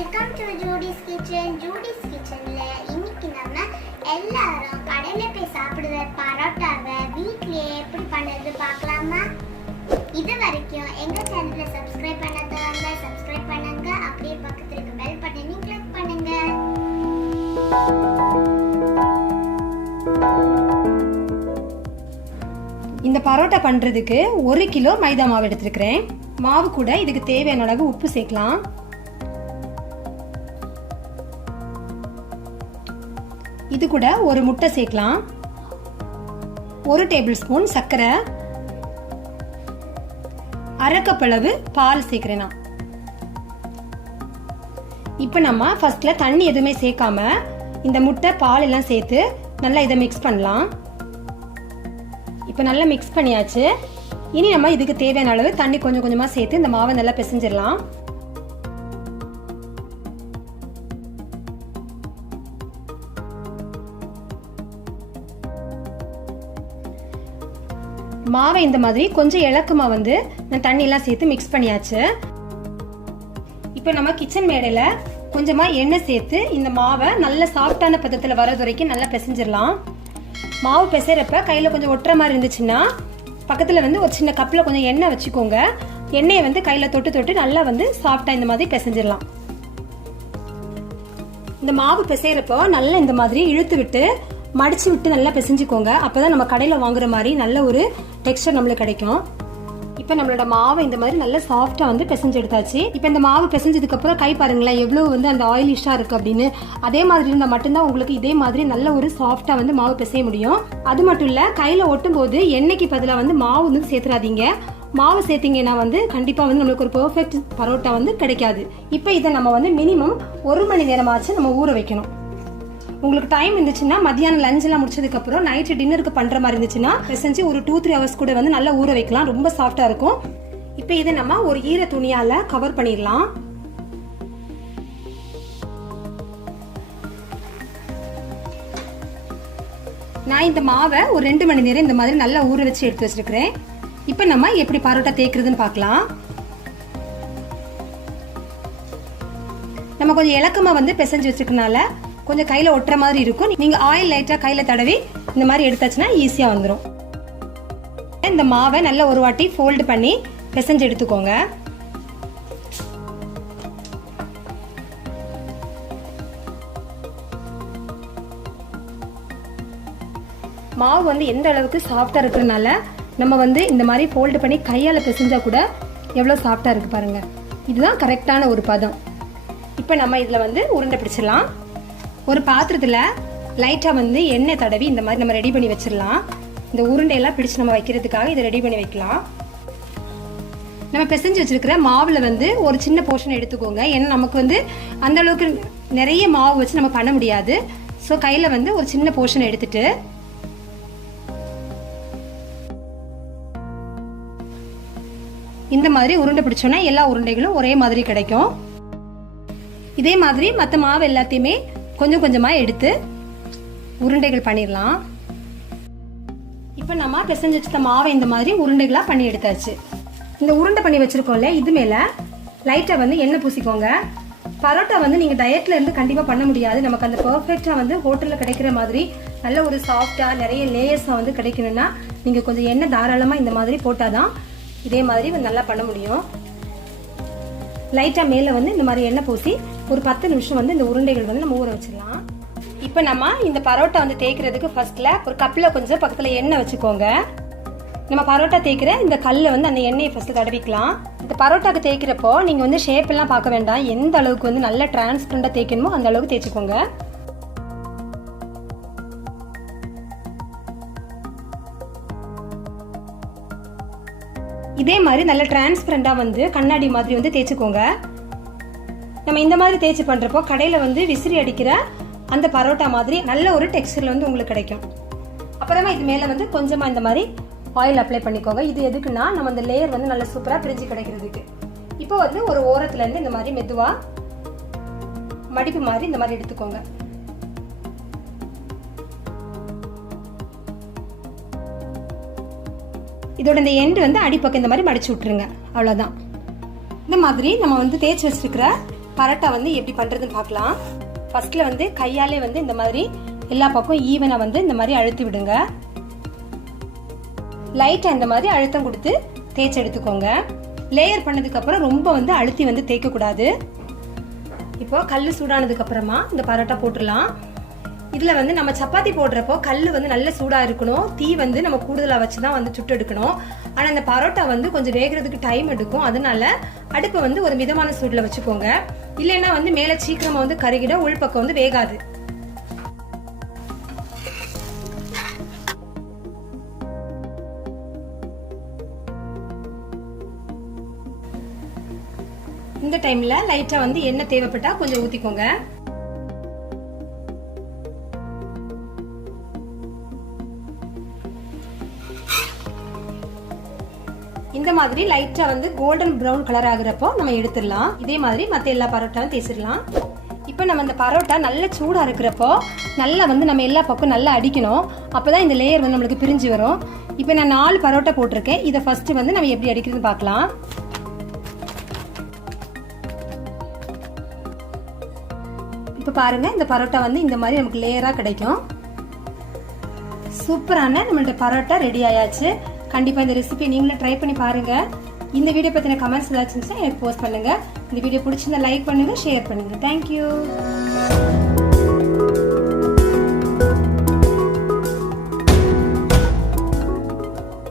Welcome to Judy's kitchen. Judy's கிச்சன்ல இன்னைக்கு நம்ம எல்லாரும் கடையில போய் சாப்பிடுற பரோட்டாவை வீட்லயே எப்படி பண்றது பார்க்கலாமா? இது வரைக்கும் எங்க சேனலை சப்ஸ்கிரைப் பண்ணாதவங்க சப்ஸ்கிரைப் பண்ணுங்க. அப்படியே பக்கத்துல இருக்க பெல் பட்டனையும் கிளிக் பண்ணுங்க. இந்த பரோட்டா பண்றதுக்கு 1 கிலோ மைதா மாவு எடுத்துக்கிறேன். மாவு கூட இதுக்கு தேவையான அளவு உப்பு சேர்க்கலாம். இது கூட ஒரு முட்டை சேர்க்கலாம். 1 டேபிள் ஸ்பூன் சர்க்கரை, 1/2 கப் அளவு பால் சேர்க்கிறேன். இப்போ நம்ம ஃபர்ஸ்ட்ல தண்ணி எதுவுமே சேர்க்காம இந்த முட்டை பால் எல்லாம் சேர்த்து நல்லா இதை மிக்ஸ் பண்ணலாம். இப்போ நல்லா மிக்ஸ் பண்ணியாச்சு. இனி நம்ம இதுக்கு தேவையான அளவு தண்ணி கொஞ்சம் கொஞ்சமா சேர்த்து இந்த மாவை நல்லா பிசைஞ்சிடலாம். மாவை இந்த மாதிரி கொஞ்சம் இலக்கமா நான் தண்ணி எல்லாம் சேர்த்து மிக்ஸ் பண்ணியாச்சு. இப்போ நம்ம கிச்சன் மேடையில கொஞ்சமா எண்ணெய் சேர்த்து இந்த மாவை நல்ல சாஃப்டான பதத்துல வரது வரைக்கும் நல்லா பிசைஞ்சிடலாம். மாவு பிசைறப்ப கையில கொஞ்சம் ஒட்டுற மாதிரி இருந்துச்சுன்னா பக்கத்துல ஒரு சின்ன கப்ல கொஞ்சம் எண்ணெய் வச்சுக்கோங்க. எண்ணெயை கையில தொட்டு தொட்டு நல்லா சாஃப்டா இந்த மாதிரி பிசைஞ்சிடலாம். இந்த மாவு பிசைறப்போ நல்லா இந்த மாதிரி இழுத்து விட்டு மடிச்சு விட்டு நல்லா பிசைஞ்சுக்கோங்க. அப்பதான் நம்ம கடையில வாங்குற மாதிரி நல்ல ஒரு டெக்ஸ்டர் நம்மளுக்கு கிடைக்கும். இப்ப நம்மளோட மாவை இந்த மாதிரி நல்லா சாஃப்டா பிசைஞ்சு எடுத்தாச்சு. இப்ப இந்த மாவு பிசைஞ்சதுக்கு அப்புறம் கை பாருங்களேன் எவ்வளவு அந்த ஆயிலிஷா இருக்கு அப்படின்னு. அதே மாதிரி இருந்தா மட்டும்தான் உங்களுக்கு இதே மாதிரி நல்ல ஒரு சாஃப்டா மாவு பிசைய முடியும். அது மட்டும் இல்ல கையில ஒட்டும் போது எண்ணெய்க்கு பதிலா மாவு சேர்த்துறாதீங்க. மாவு சேர்த்தீங்கன்னா கண்டிப்பா நம்மளுக்கு ஒரு பெர்ஃபெக்ட் பரோட்டா கிடைக்காது. இப்ப இதை நம்ம மினிமம் 1 மணி நேரமாச்சு நம்ம ஊற வைக்கணும். உங்களுக்கு டைம் இருந்துச்சுன்னா மத்தியானம் லஞ்ச் எல்லாம் முடிச்சதுக்கு அப்புறம் நைட் டின்னருக்கு பண்ற மாதிரி இருந்துச்சுன்னா பிசைஞ்சு ஒரு 2-3 ஹவர்ஸ் கூட நல்லா ஊற வைக்கலாம். ரொம்ப சாஃப்டா இருக்கும். இப்போ இதை நம்ம ஒரு ஈர துணியால கவர் பண்ணிடலாம். நான் இந்த மாவை ஒரு 2 மணி நேரம் இந்த மாதிரி நல்லா ஊற வச்சு எடுத்து வச்சிருக்கிறேன். இப்போ நம்ம எப்படி பரோட்டா தேய்க்கிறதுன்னு பார்க்கலாம். நம்ம கொஞ்சம் இலக்கமா பிசைஞ்சு வச்சிருக்கனால கொஞ்சம் கையில ஒட்டுற மாதிரி இருக்கும். நீங்க ஆயில் லைட்டா கையில தடவி இந்த மாதிரி எடுத்தாச்சுன்னா ஈஸியா வந்துடும். இந்த மாவை நல்லா ஒரு வாட்டி ஃபோல்ட் பண்ணி பிசைஞ்சு எடுத்துக்கோங்க. மாவு எந்த அளவுக்கு சாஃப்டா இருக்கிறதுனால நம்ம இந்த மாதிரி ஃபோல்ட் பண்ணி கையால பிசைஞ்சா கூட எவ்வளவு சாஃப்டா இருக்கு பாருங்க. இதுதான் கரெக்டான ஒரு பதம். இப்போ நம்ம இதுல உருண்டை பிடிச்சிடலாம். ஒரு பாத்திரத்துல லைட்டா எண்ணெய் தடவி இந்த மாதிரி நம்ம ரெடி பண்ணி வச்சிடலாம். இந்த உருண்டையெல்லாம் பிடிச்சு நம்ம வைக்கிறதுக்காக இதை ரெடி பண்ணி வைக்கலாம். நம்ம பிசைஞ்சு வச்சிருக்கிற மாவுல ஒரு சின்ன போர்ஷன் எடுத்துக்கோங்க. ஏன்னா நமக்கு அந்த அளவுக்கு நிறைய மாவு வச்சு நம்ம பண்ண முடியாது. ஸோ கையில ஒரு சின்ன போர்ஷன் எடுத்துட்டு இந்த மாதிரி உருண்டை பிடிச்சோம்னா எல்லா உருண்டைகளும் ஒரே மாதிரி கிடைக்கும். இதே மாதிரி மற்ற மாவு எல்லாத்தையுமே கொஞ்சம் கொஞ்சமா எடுத்து உருண்டைகள் பண்ணிடலாம். இப்ப நம்ம பிசைஞ்சு வச்ச மாவை இந்த மாதிரி உருண்டைகளா பண்ணி எடுத்தாச்சு. இந்த உருண்டை பண்ணி வச்சிருக்கோம்ல இது மேல லைட்டா எண்ணெய் பூசிக்கோங்க. பரோட்டா நீங்க டயட்ல இருந்து கண்டிப்பா பண்ண முடியாது. நமக்கு அந்த பெர்ஃபெக்டா ஹோட்டல்ல கிடைக்கிற மாதிரி நல்ல ஒரு சாஃப்டா நிறைய லேயர்ஸா கிடைக்கணும்னா நீங்க கொஞ்சம் எண்ணெய் தாராளமா இந்த மாதிரி போட்டாதான் இதே மாதிரி நல்லா பண்ண முடியும். லைட்டா மேல இந்த மாதிரி எண்ணெய் பூசி ஒரு 10 நிமிஷம் இந்த உருண்டைகள் நம்ம ஊற வச்சிடலாம். இப்ப நம்ம இந்த பரோட்டா தேய்க்கிறதுக்கு ஃபர்ஸ்ட்ல ஒரு கப்ல கொஞ்சம் பக்கத்துல எண்ணெய் வச்சுக்கோங்க. நம்ம பரோட்டா தேய்க்கிற இந்த கல்ல அந்த எண்ணெயை ஃபர்ஸ்ட் தடவிக்கலாம். இந்த பரோட்டாக்கு தேய்க்கிறப்போ நீங்க ஷேப் எல்லாம் பார்க்க வேண்டாம். எந்த அளவுக்கு நல்ல டிரான்ஸ்பரண்டா தேய்க்கணுமோ அந்த அளவுக்கு தேய்ச்சிக்கோங்க. இதே மாதிரி நல்ல டிரான்ஸ்பரண்டா கண்ணாடி மாதிரி தேய்ச்சிக்கோங்க. நம்ம இந்த மாதிரி தேய்ச்சி பண்றப்போ கடையில விசிறி அடிக்கிற அந்த பரோட்டா மாதிரி நல்ல ஒரு டெக்ஸ்டர்ல உங்களுக்கு கிடைக்கும். அப்புறமா இது மேல கொஞ்சமா இந்த மாதிரி ஆயில் அப்ளை பண்ணிக்கோங்க. இது எதுக்குன்னா நம்ம அந்த லேயர் நல்ல சூப்பரா பிரிஞ்சு கிடைக்கிறதுக்கு. இப்போ ஒரு ஓரத்துல இருந்து இந்த மாதிரி மெதுவா மடிப்பு மாதிரி இந்த மாதிரி எடுத்துக்கோங்க. இதோட இந்த எண்ட் அடிப்பக்கம் இந்த மாதிரி மடிச்சு விட்டுருங்க. அவ்வளவுதான். இந்த மாதிரி நம்ம தேய்ச்சி வச்சிருக்கிற பரோட்டா வந்து எப்படி பண்றதுன்னு பார்க்கலாம். ஃபர்ஸ்ட்ல வந்து கையாலே வந்து இந்த மாதிரி எல்லா பக்கம் ஈவனா வந்து இந்த மாதிரி அழுத்தி விடுங்க. லைட்டா இந்த மாதிரி அழுத்தம் கொடுத்து தேய்ச்சி எடுத்துக்கோங்க. லேயர் பண்ணதுக்கு அப்புறம் ரொம்ப வந்து அழுத்தி வந்து தேய்க்க கூடாது. இப்போ கல் சூடானதுக்கு அப்புறமா இந்த பரோட்டா போட்டுடலாம். இதுல வந்து நம்ம சப்பாத்தி போடுறப்போ கல் வந்து நல்ல சூடா இருக்கணும். தீ வந்து நம்ம கூடுதலா வச்சுதான் வந்து சுட்டு எடுக்கணும். ஆனா இந்த பரோட்டா வந்து கொஞ்சம் வேகிறதுக்கு டைம் எடுக்கும். அதனால அடுப்பை வந்து ஒரு மிதமான சூடுல வச்சுக்கோங்க. இல்லைன்னா வந்து மேல சீக்கிரமா வந்து கருகிட, உள்பக்கம் வந்து வேகாது. இந்த டைம்ல லைட்டா வந்து எண்ணெய் தேவைப்பட்டா கொஞ்சம் ஊத்திக்கோங்க. இந்த மாதிரி லைட்டா வந்து கோல்டன் பிரவுன் கலர் ஆகுறப்போ நம்ம எடுத்துடலாம். இதே மாதிரி மத்த எல்லா பரோட்டாவும் தேய்ச்சிடலாம். இப்போ நம்ம இந்த பரோட்டா நல்ல சூடா இருக்கிறப்போ நல்லா வந்து நம்ம எல்லா பக்கம் நல்லா அடிக்கணும். அப்பதான் இந்த லேயர் வந்து நம்மளுக்கு பிரிஞ்சு வரும். இப்போ நான் 4 பரோட்டா போட்டிருக்கேன். இதை ஃபர்ஸ்ட் வந்து நம்ம எப்படி அடிக்கிறது பார்க்கலாம். இப்போ பாருங்க, இந்த பரோட்டா வந்து இந்த மாதிரி நமக்கு லேயரா கிடைக்கும். சூப்பரான நம்மளோட பரோட்டா ரெடி ஆயாச்சு. கண்டிப்பா இந்த ரெசிபி நீங்களும் ட்ரை பண்ணி பாருங்க. இந்த வீடியோ பத்தின கமெண்ட்ஸ் ஏதாச்சும் எனக்கு போஸ்ட் பண்ணுங்க. இந்த வீடியோ பிடிச்சிருந்தா லைக் பண்ணுங்க, ஷேர் பண்ணுங்க. தேங்க்யூ.